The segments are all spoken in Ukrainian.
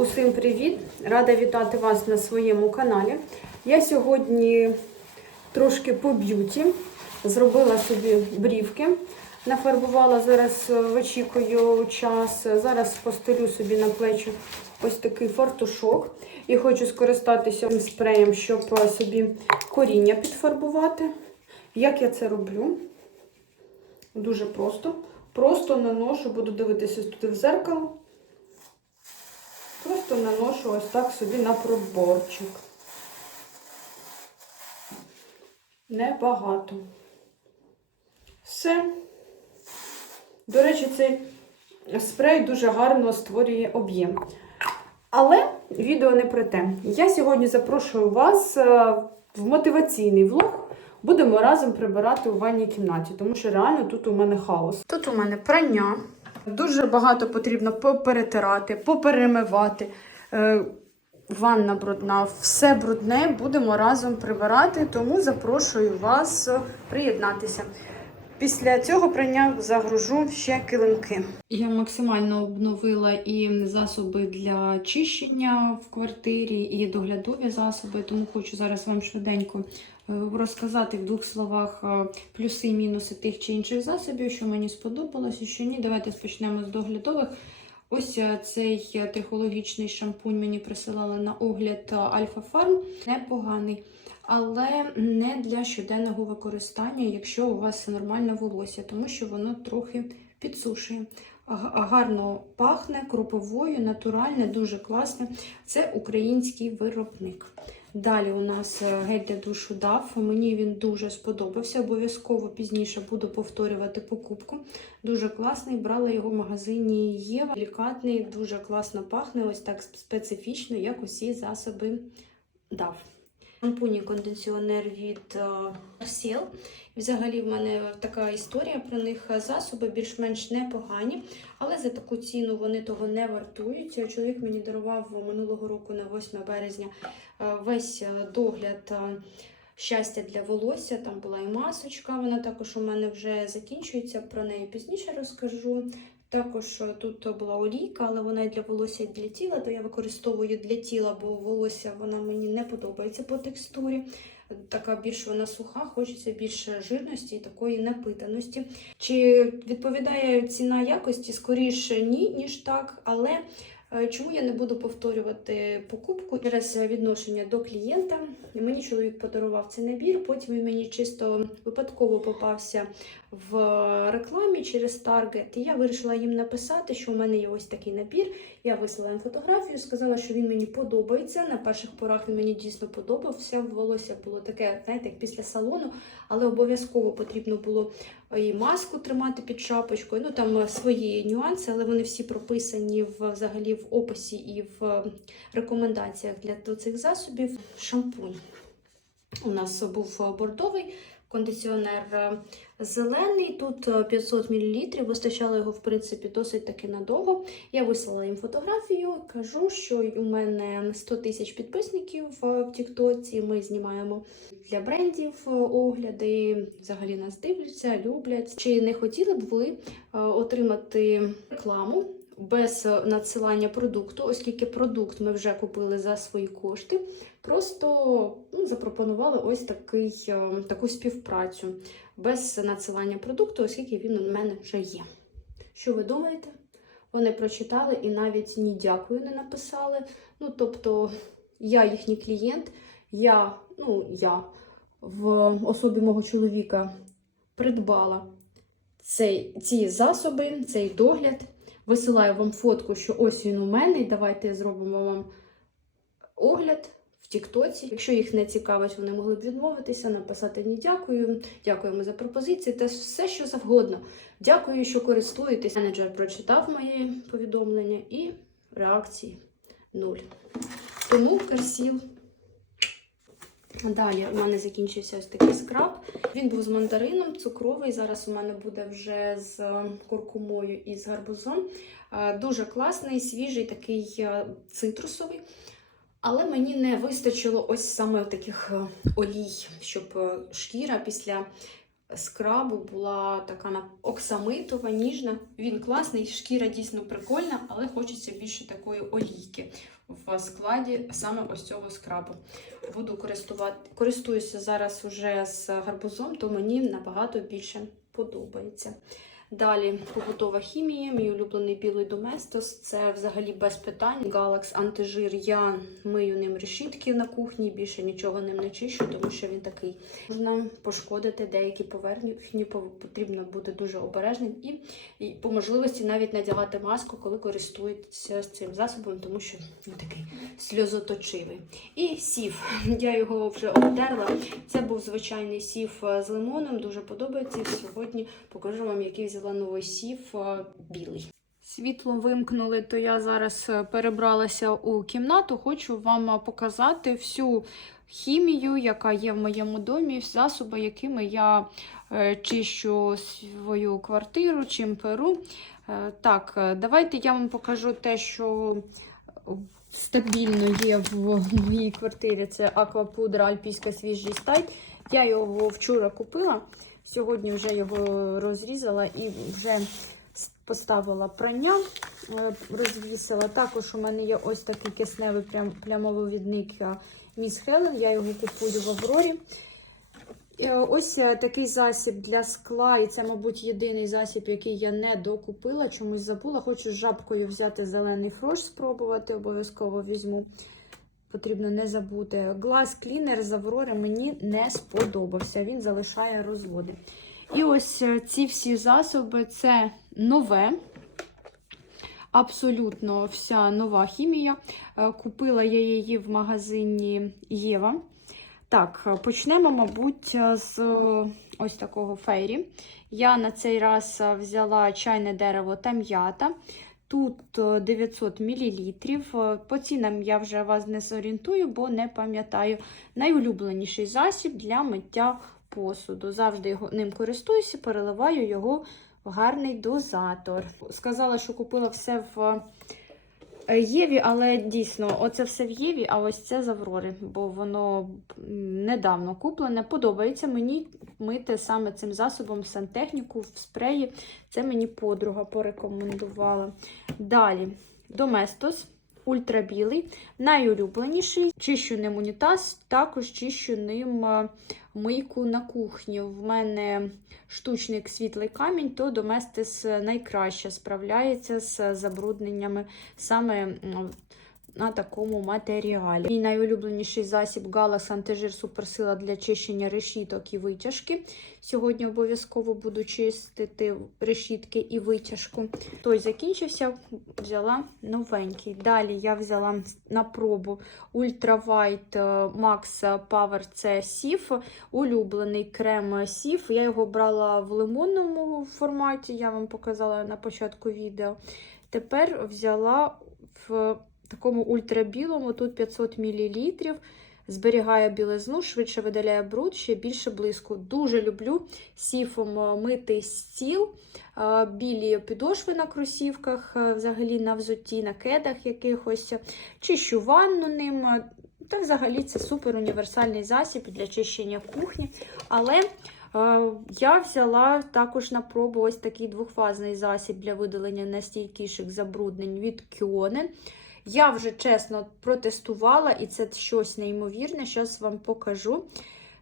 Усім привіт! Рада вітати вас на своєму каналі. Я сьогодні трошки по б'юті. Зробила собі брівки, нафарбувала зараз е, вичікую час. Зараз постелю собі на плечі ось такий фартушок. І хочу скористатися спреєм, щоб е, собі коріння підфарбувати. Як я це роблю? Дуже просто. Просто наношу, буду дивитися туди в зеркало. Просто наношу ось так собі на проборчик. Небагато. Все. До речі, цей спрей дуже гарно створює об'єм. Але відео не про те. Я сьогодні запрошую вас е, в мотиваційний влог. Будемо разом прибирати у ванній кімнаті, тому що реально тут у мене хаос. Тут у мене прання. Дуже багато потрібно поперетирати, поперемивати. Е, Ванна брудна, все брудне, будемо разом прибирати, тому запрошую вас приєднатися. Після цього прання загружу ще килимки. Я максимально обновила і засоби для чищення в квартирі, і доглядові засоби, тому хочу зараз вам швиденько розказати в двох словах е, плюси і мінуси тих чи інших засобів, що мені сподобалося, що ні. Давайте почнемо з доглядових. Ось е, цей е, технологічний шампунь мені присилали на огляд е, Альфа Фарм. Непоганий, але не для щоденного використання, якщо у вас нормальне волосся, тому що воно трохи підсушує. Гарно пахне, кроповою, натуральне, дуже класне. Це український виробник. Далі у нас е, гель для душу DAF. Мені він дуже сподобався. Обов'язково пізніше буду повторювати покупку. Дуже класний. Брала його в магазині Єва. Делікатний, дуже класно пахне, ось так специфічно, як усі засоби DAF. Шампунь і кондиціонер від Сіл. Взагалі, в мене така історія про них засоби більш-менш непогані, але за таку ціну вони того не вартують. Чоловік мені дарував минулого року на 8 березня е, весь е, догляд е, щастя для волосся. Там була і масочка, вона також у мене вже закінчується. Про неї пізніше розкажу. Також е, тут була олійка, але вона і для волосся, і для тіла, то я використовую для тіла, бо волосся вона мені не подобається по текстурі. Така більш вона суха, хочеться більше жирності і такої напитаності. Чи відповідає ціна якості? Скоріше ні, ніж так. Але е, чому я не буду повторювати покупку через відношення до клієнта? Мені чоловік подарував цей набір, потім він мені чисто випадково попався в рекламі через. І я вирішила їм написати, що у мене є ось такий набір. Я вислала їм фотографію, сказала, що він мені подобається. На перших порах він мені дійсно подобався. Волосся було таке, знаєте, як після салону, але обов'язково потрібно було і маску тримати під шапочкою. Ну там свої нюанси, але вони всі прописані в, взагалі в описі і в рекомендаціях для цих засобів. Шампунь. У нас був бордовий кондиціонер е, зелений. Тут е, 500 мл. Вистачало його, в принципі, досить таки надовго. Я вислала їм фотографію, кажу, що у мене 100 тисяч підписників е, в Тіктоці. Ми знімаємо для брендів е, огляди. Взагалі нас дивляться, люблять. Чи не хотіли б ви е, отримати рекламу? Без е, надсилання продукту, оскільки продукт ми вже купили за свої кошти, просто ну, запропонували ось такий, е, таку співпрацю без надсилання продукту, оскільки він у мене вже є. Що ви думаєте? Вони прочитали і навіть ні дякую не написали. Ну, тобто, я їхній клієнт, я, ну, я в особі мого чоловіка придбала цей, ці засоби, цей догляд. Висилаю вам фотку, що ось він у мене, і давайте зробимо вам огляд в Тіктоці. Якщо їх не цікавить, вони могли б відмовитися, написати ні дякую, дякуємо за пропозиції, та все, що завгодно. Дякую, що користуєтесь. Менеджер прочитав мої повідомлення і реакції нуль. Тому Керсіл. Далі у мене закінчився ось такий скраб. Він був з мандарином, цукровий. Зараз у мене буде вже з куркумою і з гарбузом. Е, Дуже класний, свіжий, такий е, цитрусовий. Але мені не вистачило ось саме таких е, олій, щоб шкіра після скрабу була така оксамитова, ніжна. Він класний, шкіра дійсно прикольна, але хочеться більше такої олійки в складі саме ось цього скрабу. Буду користувати, користуюся зараз уже з гарбузом, то мені набагато більше подобається. Далі побутова хімія, мій улюблений білий доместос. Це взагалі без питань. Галакс антижир. Я мию ним решітки на кухні, більше нічого ним не чищу, тому що він такий. Можна пошкодити деякі поверхні, потрібно бути дуже обережним і, і по можливості навіть надягати маску, коли користуєтеся цим засобом, тому що він такий сльозоточивий. І сів. Я його вже обтерла. Це був звичайний сів е, з лимоном, дуже подобається. Сьогодні покажу вам, який взяла новий сів е, білий. Світло вимкнули, то я зараз е, перебралася у кімнату. Хочу вам е, показати всю хімію, яка є в моєму домі, засоби, якими я чищу свою квартиру, чим перу. Так, давайте я вам покажу те, що стабільно є в моїй квартирі. Це аквапудра Альпійська свіжість тайт. Я його вчора купила. Сьогодні вже його розрізала і вже поставила прання, е, розвісила. Також у мене є ось такий кисневий прям, плямовивідник е, Міс Хелен. Я його купую в Аврорі. Е, Ось такий засіб для скла, і це, мабуть, єдиний засіб, який я не докупила, чомусь забула. Хочу з жабкою взяти зелений фрош, спробувати, обов'язково візьму. Потрібно не забути. Глаз клінер з Аврори мені не сподобався. Він залишає розводи. І ось е, ці всі засоби це нове. Абсолютно вся нова хімія. Е, Купила я її в магазині Єва. Так, е, почнемо, мабуть, з ось такого фейрі. Я на цей раз взяла чайне дерево та м'ята. Тут е, 900 мл. По цінам я вже вас не зорієнтую, бо не пам'ятаю. Найулюбленіший засіб для миття посуду. Завжди його, ним користуюся, переливаю його в гарний дозатор. Сказала, що купила все в е, Єві, але дійсно, оце все в Єві, а ось це з Аврори, бо воно недавно куплене. Подобається мені мити саме цим засобом сантехніку в спреї. Це мені подруга порекомендувала. Далі Доместос. Ультрабілий, найулюбленіший. Чищу ним унітаз, також чищу ним е, мийку на кухні. В мене штучник світлий камінь, то Доместис найкраще справляється з забрудненнями саме на такому матеріалі. Мій найулюбленіший засіб Галас антижир суперсила для чищення решіток і витяжки. Сьогодні обов'язково буду чистити решітки і витяжку. Той закінчився, взяла новенький. Далі я взяла на пробу Ultra White Max Power C Сіф, улюблений крем Сіф. Я його брала в лимонному форматі, я вам показала на початку відео. Тепер взяла в такому ультрабілому, тут 500 мл. Зберігає білизну, швидше видаляє бруд, ще більше блиску. Дуже люблю сіфом е, мити стіл, е, білі підошви на кросівках, е, взагалі на взутті, на кедах якихось. Чищу ванну ним. Та взагалі це супер універсальний засіб для чищення кухні. Але я взяла також на пробу ось такий двохфазний засіб для видалення найстійкіших забруднень від Кьонен. Я вже чесно протестувала, і це щось неймовірне. Зараз вам покажу.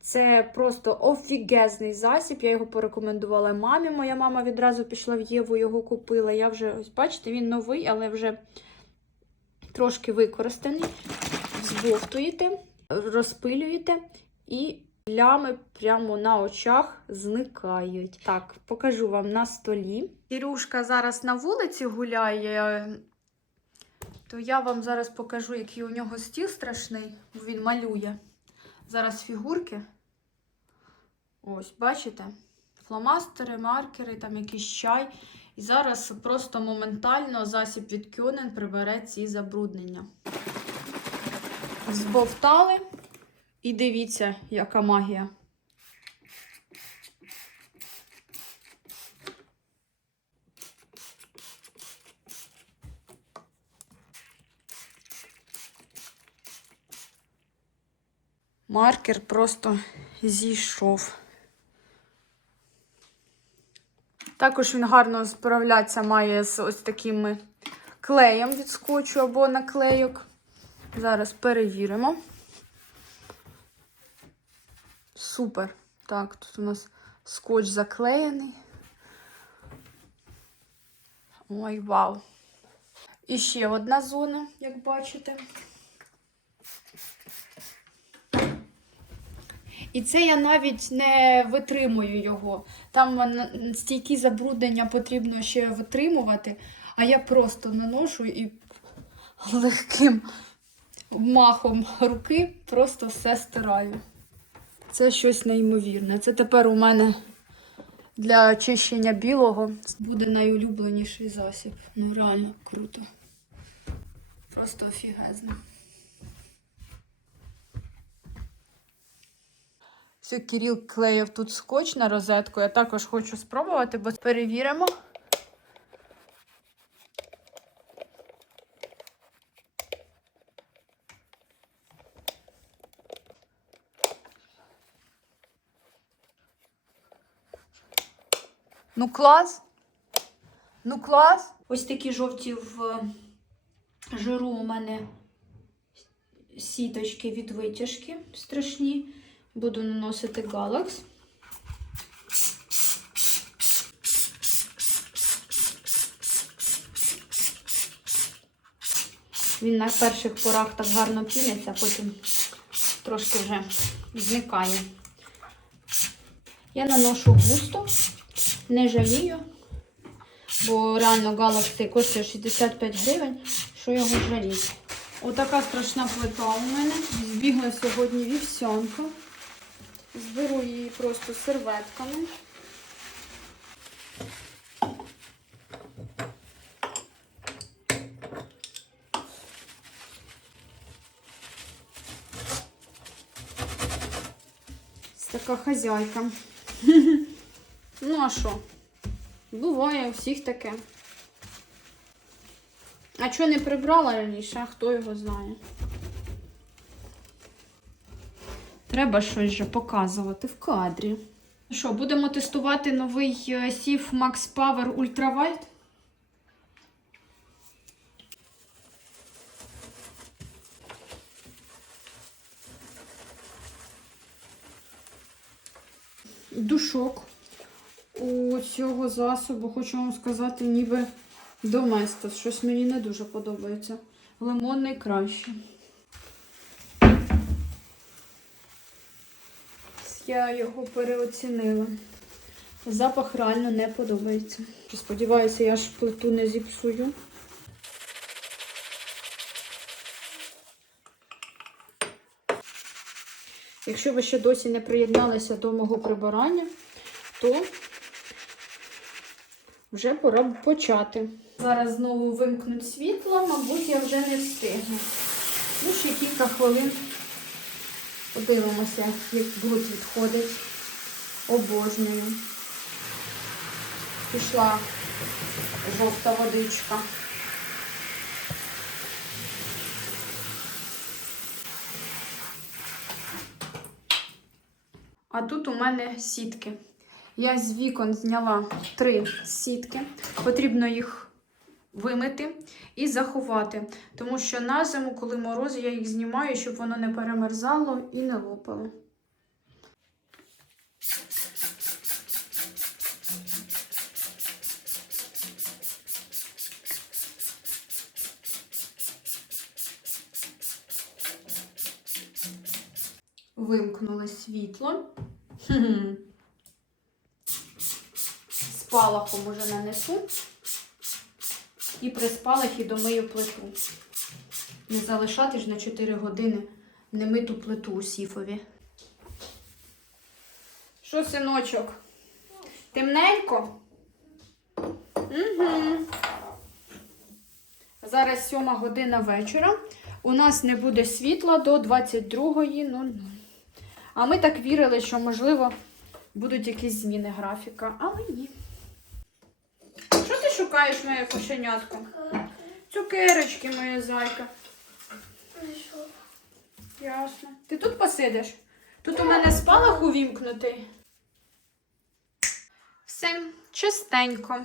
Це просто офігезний засіб. Я його порекомендувала мамі. Моя мама відразу пішла в Єву, його купила. Я вже, ось бачите, він новий, але вже трошки використаний. Збовтуєте, розпилюєте і плями прямо на очах зникають. Так, покажу вам на столі. Кірюшка зараз на вулиці гуляє. То я вам зараз покажу, який у нього стіл страшний, бо він малює. Зараз фігурки. Ось, бачите? Фломастери, маркери, там якийсь чай. І зараз просто моментально засіб від Кьонен прибере ці забруднення. Збовтали. І дивіться, яка магія. Маркер просто зійшов. Також він гарно справлятися має з ось такими клеєм від скотчу або наклейок. Зараз перевіримо. Супер. Так, тут у нас скотч заклеєний. Ой, вау. І ще одна зона, як бачите. І це я навіть не витримую його. Там стійкі забруднення потрібно ще витримувати, а я просто наношу і легким махом руки просто все стираю. Це щось неймовірне. Це тепер у мене для очищення білого буде найулюбленіший засіб. Ну реально круто. Просто офігезно. Все, Кирил клеїв тут скотч на розетку. Я також хочу спробувати, бо перевіримо. Ну клас. Ну клас. Ось такі жовті в е, жиру у мене сіточки від витяжки страшні. Буду наносити галакс. Він на перших порах так гарно піняться, а потім трошки вже зникає. Я наношу густо, не жалію, бо реально Galaxy коштує 65 гривень, що його жаліти. Отака страшна плита у мене. Збігла сьогодні вівсянка. Зберу її просто серветками. Така хазяйка. Ну а що? Буває у всіх таке. А що не прибрала раніше, хто його знає? Треба щось же показувати в кадрі. Що, будемо тестувати новий е, сів Max Power Ultra? Душок у цього засобу, хочу вам сказати, ніби Доместос. Щось мені не дуже подобається. Лимонний краще. Я його переоцінила. Запах реально не подобається. Сподіваюся, я ж плиту не зіпсую. Якщо ви ще досі не приєдналися до мого прибирання, то вже пора почати. Зараз знову вимкнуть світло, мабуть, я вже не встигну. Ну, ще кілька хвилин подивимося, як бруд відходить. Обожнюю. Пішла жовта водичка. А тут у мене сітки. Я з вікон зняла три сітки. Потрібно їх вимити і заховати. Тому що на зиму, коли морози, я їх знімаю, щоб воно не перемерзало і не лопало. Вимкнули світло. Спалахом уже нанесу. І при спалахі домию плиту. Не залишати ж на 4 години немиту плиту у сіфові. Що, синочок? Темненько? Угу. Зараз 7 година вечора. У нас не буде світла до 22.00. А ми так вірили, що, можливо, будуть якісь зміни графіка, але ні. Шукаєш, моє кошенятко? Цукерочки, моя зайка. Ясно. Ти тут посидиш? Тут у мене спалах увімкнутий. Все, чистенько.